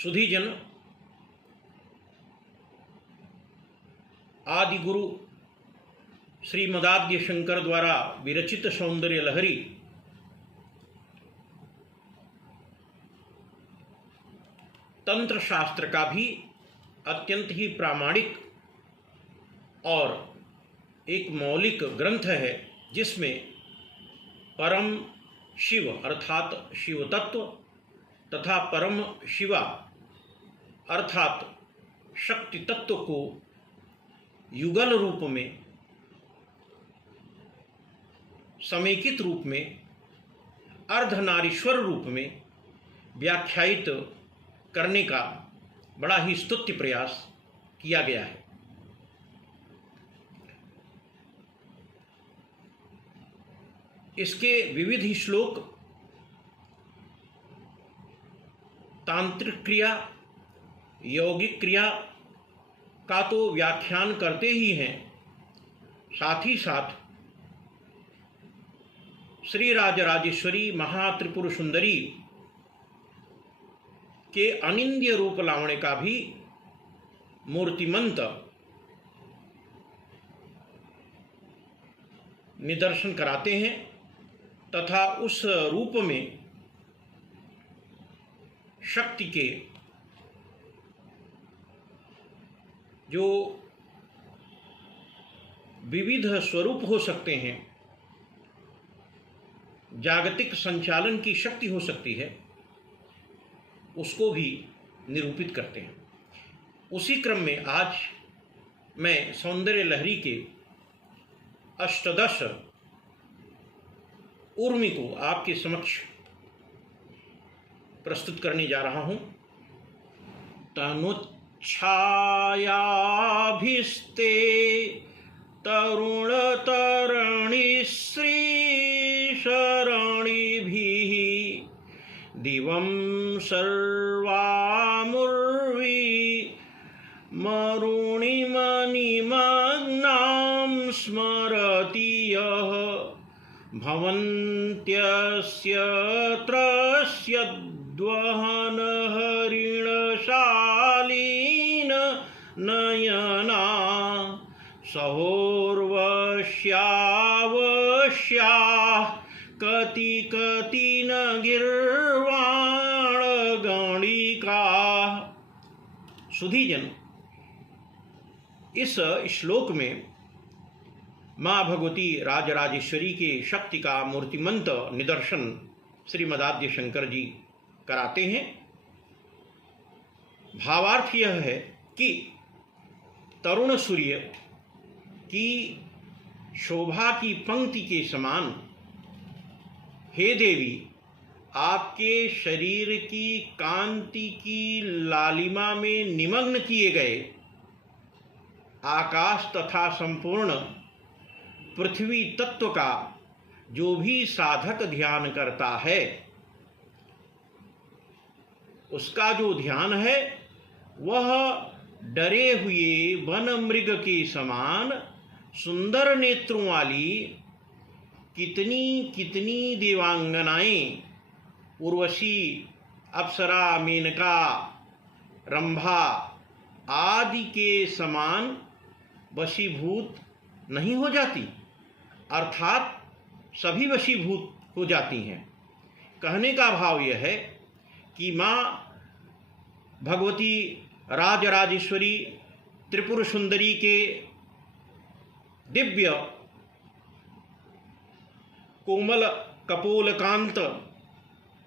सुधीजन, आदि गुरु श्रीमदाद्य शंकर द्वारा विरचित सौंदर्य लहरी तंत्र शास्त्र का भी अत्यंत ही प्रामाणिक और एक मौलिक ग्रंथ है, जिसमें परम शिव अर्थात शिव तत्व तथा परम शिवा अर्थात शक्ति तत्व को युगल रूप में, समेकित रूप में, अर्धनारीश्वर रूप में व्याख्यायित करने का बड़ा ही स्तुत्य प्रयास किया गया है। इसके विविध श्लोक तांत्रिक क्रिया, यौगिक क्रिया का तो व्याख्यान करते ही हैं, साथ ही साथ श्री राजराजेश्वरी महात्रिपुर सुंदरी के अनिंद्य रूप लावण्य का भी मूर्तिमंत निदर्शन कराते हैं तथा उस रूप में शक्ति के जो विविध स्वरूप हो सकते हैं, जागतिक संचालन की शक्ति हो सकती है, उसको भी निरूपित करते हैं। उसी क्रम में आज मैं सौंदर्य लहरी के अष्टदश उर्मी को आपके समक्ष प्रस्तुत करने जा रहा हूँ। तनुच्छायाभिस्ते तरुण तरणि श्री शरणिभिः दिवं सर्वामुर्वी मरुणिमनिमग्नां स्मरति यः भवन्त्यस्य त्रस्यद्वहन हरिणशालीन नयना सहोर्वश्यावश्या कति कति न गिर्वाण गणिका। सुधीजन, इस श्लोक में माँ भगवती राजराजेश्वरी के शक्ति का मूर्तिमंत निदर्शन श्रीमदाद्य शंकर जी कराते हैं। भावार्थ यह है कि तरुण सूर्य की शोभा की पंक्ति के समान हे देवी, आपके शरीर की कांति की लालिमा में निमग्न किए गए आकाश तथा संपूर्ण पृथ्वी तत्व का जो भी साधक ध्यान करता है, उसका जो ध्यान है वह डरे हुए वन मृग के समान सुंदर नेत्रों वाली कितनी कितनी देवांगनाएं, उर्वशी, अप्सरा, मेनका, रंभा आदि के समान वशीभूत नहीं हो जाती, अर्थात सभी वशीभूत हो जाती हैं। कहने का भाव यह है कि माँ भगवती राजराजेश्वरी त्रिपुर सुंदरी के दिव्य कोमल कपोलकांत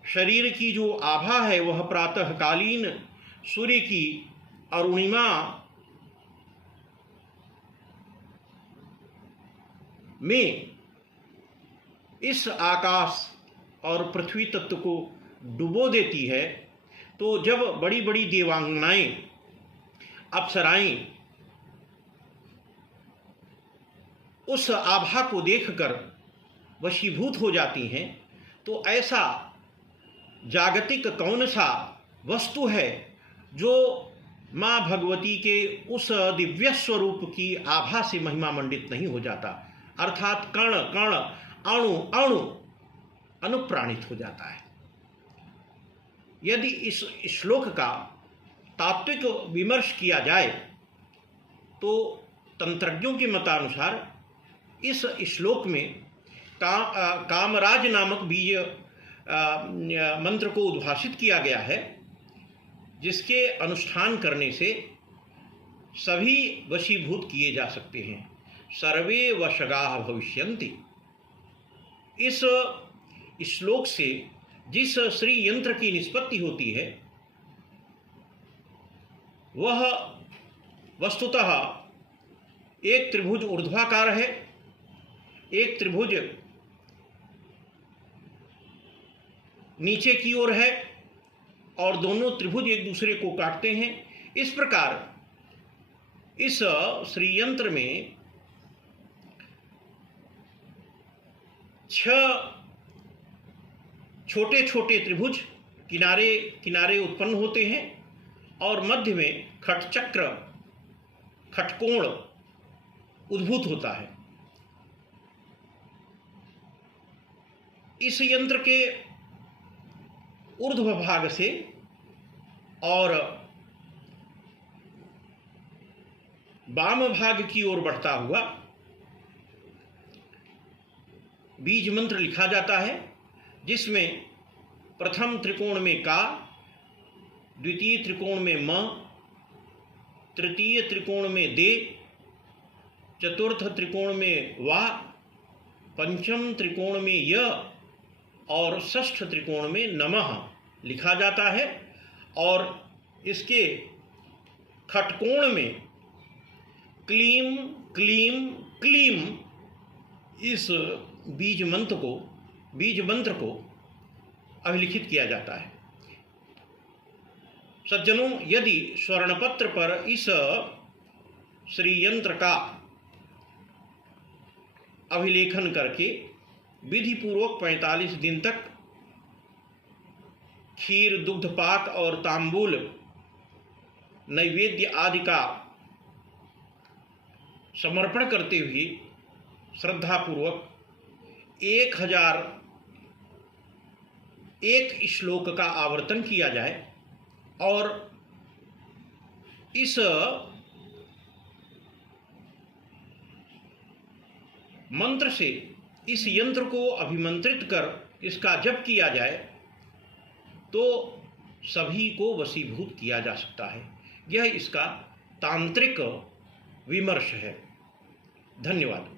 शरीर की जो आभा है वह प्रातःकालीन सूर्य की अरुणिमा में इस आकाश और पृथ्वी तत्व को डुबो देती है। तो जब बड़ी बड़ी देवांगनाएं, अप्सराएं उस आभा को देखकर वशीभूत हो जाती हैं, तो ऐसा जागतिक कौन सा वस्तु है जो माँ भगवती के उस दिव्य स्वरूप की आभा से महिमा मंडित नहीं हो जाता, अर्थात कण कण अणु अणु अनुप्राणित हो जाता है। यदि इस श्लोक का तात्विक विमर्श किया जाए तो तंत्रज्ञों के मतानुसार इस श्लोक में कामराज नामक बीज मंत्र को उद्भाषित किया गया है, जिसके अनुष्ठान करने से सभी वशीभूत किए जा सकते हैं। सर्वे वशगाः भविष्यन्ति। इस श्लोक से जिस श्री यंत्र की निष्पत्ति होती है वह वस्तुतः एक त्रिभुज ऊर्ध्वाकार है, एक त्रिभुज नीचे की ओर है और दोनों त्रिभुज एक दूसरे को काटते हैं। इस प्रकार इस श्री यंत्र में 6 छोटे छोटे त्रिभुज किनारे किनारे उत्पन्न होते हैं और मध्य में खटचक्र खटकोण उद्भूत होता है। इस यंत्र के ऊर्ध्व भाग से और वाम भाग की ओर बढ़ता हुआ बीज मंत्र लिखा जाता है, जिसमें प्रथम त्रिकोण में का, द्वितीय त्रिकोण में म, तृतीय त्रिकोण में दे, चतुर्थ त्रिकोण में वा, पंचम त्रिकोण में य और षष्ठ त्रिकोण में नमः लिखा जाता है। और इसके खटकोण में क्लीम क्लीम क्लीम इस बीज मंत्र को अभिलिखित किया जाता है। सज्जनों, यदि स्वर्णपत्र पर इस श्री यंत्र का अभिलेखन करके विधि पूर्वक 45 दिन तक खीर, दुग्ध पाक और तांबूल नैवेद्य आदि का समर्पण करते हुए श्रद्धापूर्वक 1001 श्लोक का आवर्तन किया जाए और इस मंत्र से इस यंत्र को अभिमंत्रित कर इसका जप किया जाए तो सभी को वशीभूत किया जा सकता है। यह इसका तांत्रिक विमर्श है। धन्यवाद।